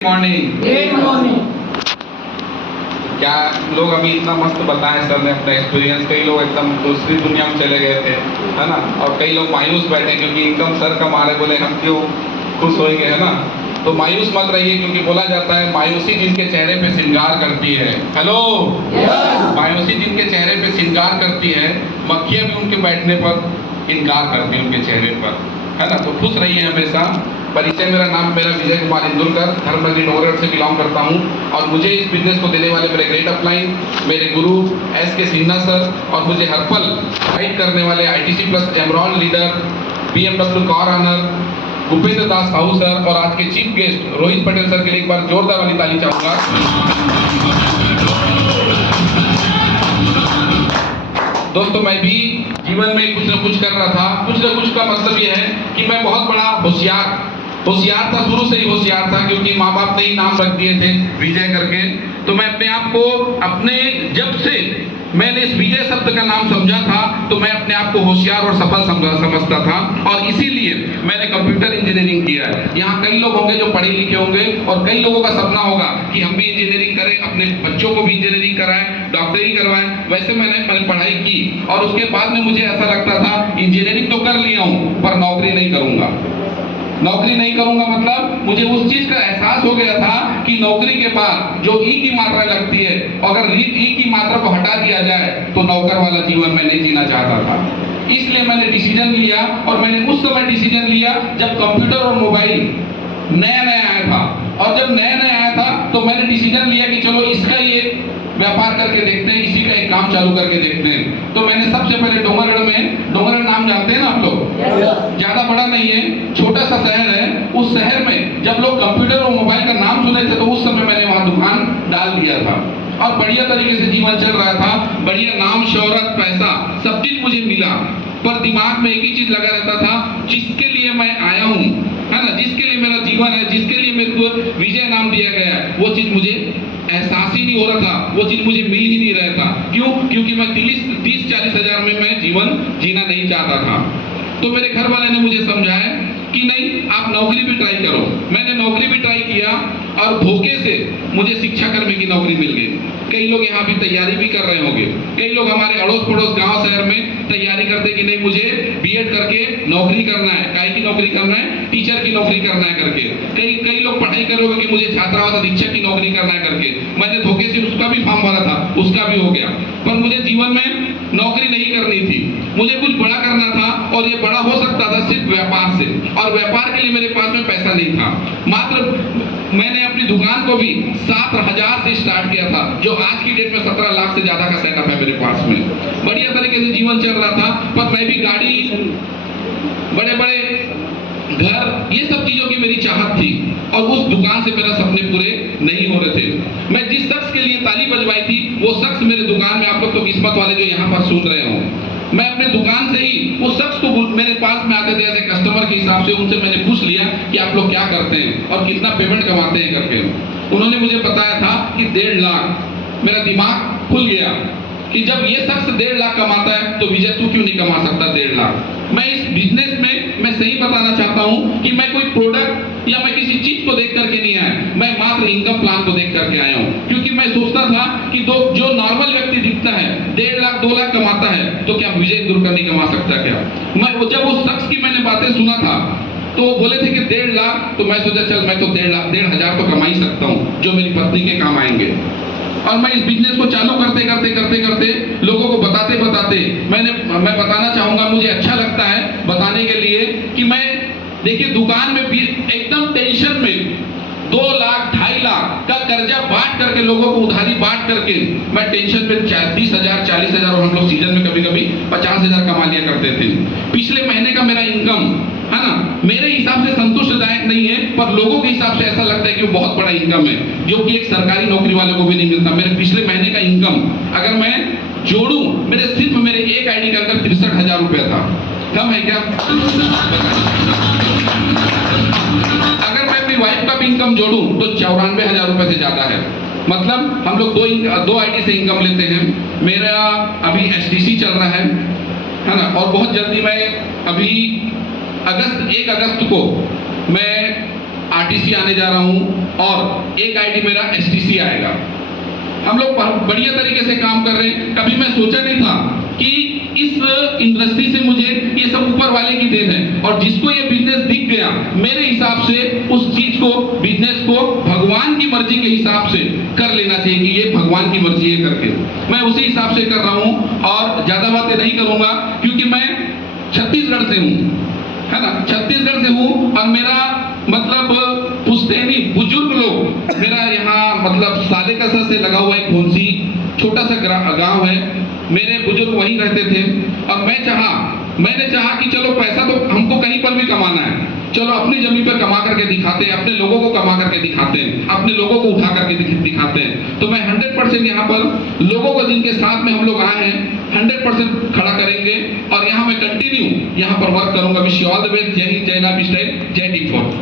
Morning. क्या लोग अभी इतना मस्त बताएं सर ने अपना एक्सपीरियंस। कई लोग एकदम दूसरी दुनिया में चले गए थे, है ना। और कई लोग मायूस बैठे क्योंकि इनकम सर कम आ रहे, बोले हम क्यों खुश होंगे, है ना। तो मायूस मत रहिए, क्योंकि बोला जाता है मायूसी जिनके चेहरे पे श्रृंगार करती है। हेलो मायूसी जिनके चेहरे पे श्रृंगार करती है, मक्खियां भी उनके बैठने पर इनकार करती है उनके चेहरे पर, है ना। तो खुश रहिए हमेशा। परिचय मेरा विजय कुमार इंदुलकर, धर्मनगरी डोंगरगढ़ से बिलोंग करता हूं। और मुझे इस बिजनेस को देने वाले मेरे ग्रेट अपलाइन, मेरे गुरु SK सिन्हा सर, और मुझे हर पल गाइड करने वाले ITC plus Amaron leader, BMW car owner Bhupendra Das Sahu sir, और आज के chief guest Rohit Patel sir के लिए एक बार जोरदार वाली ताली चाहूंगा। दोस्तों, मैं भी जीवन में कुछ न कुछ कर रहा था। कुछ न कुछ का मतलब यह है कि मैं बहुत बड़ा होशियार था, शुरू से ही होशियार था, क्योंकि माँ बाप ने ही नाम रख दिए थे विजय करके। तो मैं अपने आप को जब से मैंने इस विजय शब्द का नाम समझा था, तो मैं अपने आप को होशियार और सफल समझता था, और इसीलिए मैंने कंप्यूटर इंजीनियरिंग किया है। यहाँ कई लोग होंगे जो पढ़े लिखे होंगे, और कई लोगों का सपना होगा कि हम भी इंजीनियरिंग करें, अपने बच्चों को भी इंजीनियरिंग कराएं, डॉक्टरी करवाएं। वैसे मैंने पढ़ाई की, और उसके बाद में मुझे ऐसा लगता था इंजीनियरिंग तो कर लिया हूँ पर नौकरी नहीं करूंगा। मतलब मुझे उस चीज का एहसास हो गया था कि नौकरी के बाद जो ई की मात्रा लगती है, अगर ई की मात्रा को हटा दिया जाए तो नौकर वाला जीवन मैं नहीं जीना चाहता था। इसलिए मैंने डिसीजन लिया, और मैंने उस समय डिसीजन लिया जब कंप्यूटर और मोबाइल नया आया था। और जब नया आया था तो मैंने डिसीजन लिया कि चलो इसका ये व्यापार करके देखते हैं, इसी का एक काम चालू करके देखते हैं। तो मैंने सबसे पहले डोंगरगढ़ नाम जानते हैं ना आप लोग? ज्यादा बड़ा नहीं है, छोटा सा शहर है। उस शहर में जब लोग कंप्यूटर और मोबाइल का नाम सुने थे, तो उस समय मैंने वहां दुकान डाल दिया था, और बढ़िया तरीके से जीवन चल रहा था। बढ़िया नाम, शोहरत, पैसा सब चीज मुझे मिला, पर दिमाग में एक ही चीज लगा रहता था, जिसके लिए मैं आया हूँ, है ना, जिसके लिए मेरा जीवन है, जिसके लिए मेरे को विजय नाम दिया गया है, वो चीज मुझे एहसास ही नहीं हो रहा था, वो चीज मुझे मिल ही नहीं रहा था। क्यों? क्योंकि मैं 30-40 हजार में मैं जीवन जीना नहीं चाहता था। तो मेरे घर वाले ने मुझे समझाया कि नहीं, आप नौकरी भी ट्राई करो। मैंने नौकरी भी ट्राई किया, और धोखे से मुझे शिक्षा कर्मी की नौकरी मिल गई। कई लोग यहाँ भी तैयारी भी कर रहे होंगे, कई लोग हमारे अड़ोस पड़ोस गांव शहर में तैयारी करते कि नहीं, मुझे B.Ed करके नौकरी करना है। काय की नौकरी करना है? टीचर की नौकरी करना है करके। कई लोग पढ़ाई करोगे कि मुझे छात्रावास अधीक्षक की नौकरी करना है करके। मैंने धोखे से उसका भी फॉर्म भरा था, उसका भी हो गया। पर मुझे जीवन में नौकरी नहीं करनी थी, मुझे कुछ बड़ा करना था, और ये बड़ा हो सकता था सिर्फ व्यापार से। और व्यापार के लिए मेरे पास में पैसा नहीं था। मात्र मैंने अपनी दुकान को भी 7,000 से स्टार्ट किया था, जो आज की डेट में 17 लाख से ज्यादा का सेटअप है मेरे पास में। बढ़िया तरीके से जीवन चल रहा था, पर मैं भी गाड़ी, बड़े बड़े घर, ये सब चीजों की मेरी चाहत थी, और उस दुकान से मेरा सपने पूरे नहीं हो रहे थे। मैं जिस शख्स के लिए ताली बजवाई थी, वो शख्स मेरे दुकान में, आप लोग तो किस्मत वाले जो यहाँ पर सुन रहे हो, मैं अपने दुकान से ही उस शख्स को मेरे पास में आते थे ऐसे कस्टमर के हिसाब से, उनसे मैंने पूछ लिया कि आप लोग क्या करते हैं और कितना पेमेंट कमाते हैं करके। उन्होंने मुझे बताया था कि 1.5 लाख। मेरा दिमाग खुल गया कि जब ये शख्स 1.5 लाख कमाता है, तो विजय तू क्यों नहीं कमा सकता 1.5 लाख? मैं इस बिजनेस में मैं सही बताना चाहता हूं कि मैं कोई प्रोडक्ट या मैं किसी चीज को देख करके नहीं आया, मैं मात्र इनकम प्लान को देख करके आया हूं। क्योंकि मैं सोचता था कि जो नॉर्मल व्यक्ति दिखता है 1.5 लाख 2 लाख कमाता है, तो क्या विजय इंदुलकर नहीं कमा सकता क्या? जब उस शख्स की मैंने बातें सुना था, तो वो बोले थे कि 1.5 लाख, तो मैं सोचा चल मैं तो 1.5 हजार तो कमा ही सकता हूँ, जो मेरी पत्नी के काम आएंगे। और मैं इस बिजनेस को चालू करते लोगों को बताते मैं बताना चाहूंगा, मुझे अच्छा लगता है बताने के लिए कि मैं, देखिए, दुकान में भी एकदम टेंशन में 2 लाख 2.5 लाख का कर्जा बांट करके, लोगों को उधारी बांट करके, मैं टेंशन में 30,000 40,000, और हम लोग सीजन में कभी 50,000 कमा लिया करते थे। पिछले महीने का मेरा इनकम, है ना, मेरे हिसाब से संतुष्टदायक नहीं है, पर लोगों के हिसाब से ऐसा लगता है कि वो बहुत बड़ा इनकम है, जो कि एक सरकारी नौकरी वाले को भी नहीं मिलता। मेरे पिछले महीने का इनकम अगर मैं जोड़ूं, सिर्फ मेरे एक ID का अंदर 63,000 रुपया था। कम है क्या? अगर मैं अपनी वाइफ का भी इनकम जोड़ूं तो 94,000 रुपए से ज्यादा है। मतलब हम लोग दो ID से इनकम लेते हैं। मेरा अभी STC चल रहा है ना, और बहुत जल्दी मैं अभी 1 अगस्त को मैं आरटीसी आने जा रहा हूँ और एक आईडी मेरा एसटीसी आएगा। हम लोग बढ़िया तरीके से काम कर रहे हैं। कभी मैं सोचा नहीं था कि इस इंडस्ट्री से मुझे ये सब ऊपर वाले की देन है, और जिसको ये बिजनेस दिख गया, मेरे हिसाब से उस चीज को, बिजनेस को भगवान की मर्जी के हिसाब से कर लेना चाहिए कि ये भगवान की मर्जी है करके मैं उसी हिसाब से कर रहा हूँ। और ज्यादा बातें नहीं करूंगा क्योंकि मैं छत्तीसगढ़ से हूँ, है ना, छत्तीसगढ़ से हूँ। और मेरा मतलब पुश्तैनी बुजुर्ग लोग, मेरा यहाँ मतलब सालेकसा से लगा हुआ एक घोंसी छोटा सा गांव है, मेरे बुजुर्ग वहीं रहते थे। और मैंने चाहा कि चलो पैसा तो हमको कहीं पर भी कमाना है, चलो अपनी जमीन पर कमा करके दिखाते हैं, अपने लोगों को कमा करके दिखाते हैं, अपने लोगों को उठा करके दिखाते हैं। तो मैं 100% यहाँ पर लोगों को जिनके साथ में हम लोग आए हैं 100% खड़ा करेंगे और यहाँ मैं कंटिन्यू यहाँ पर वर्क करूंगा। Wish you all the best. जय हिंद, जय नाम, जय टीम फॉर।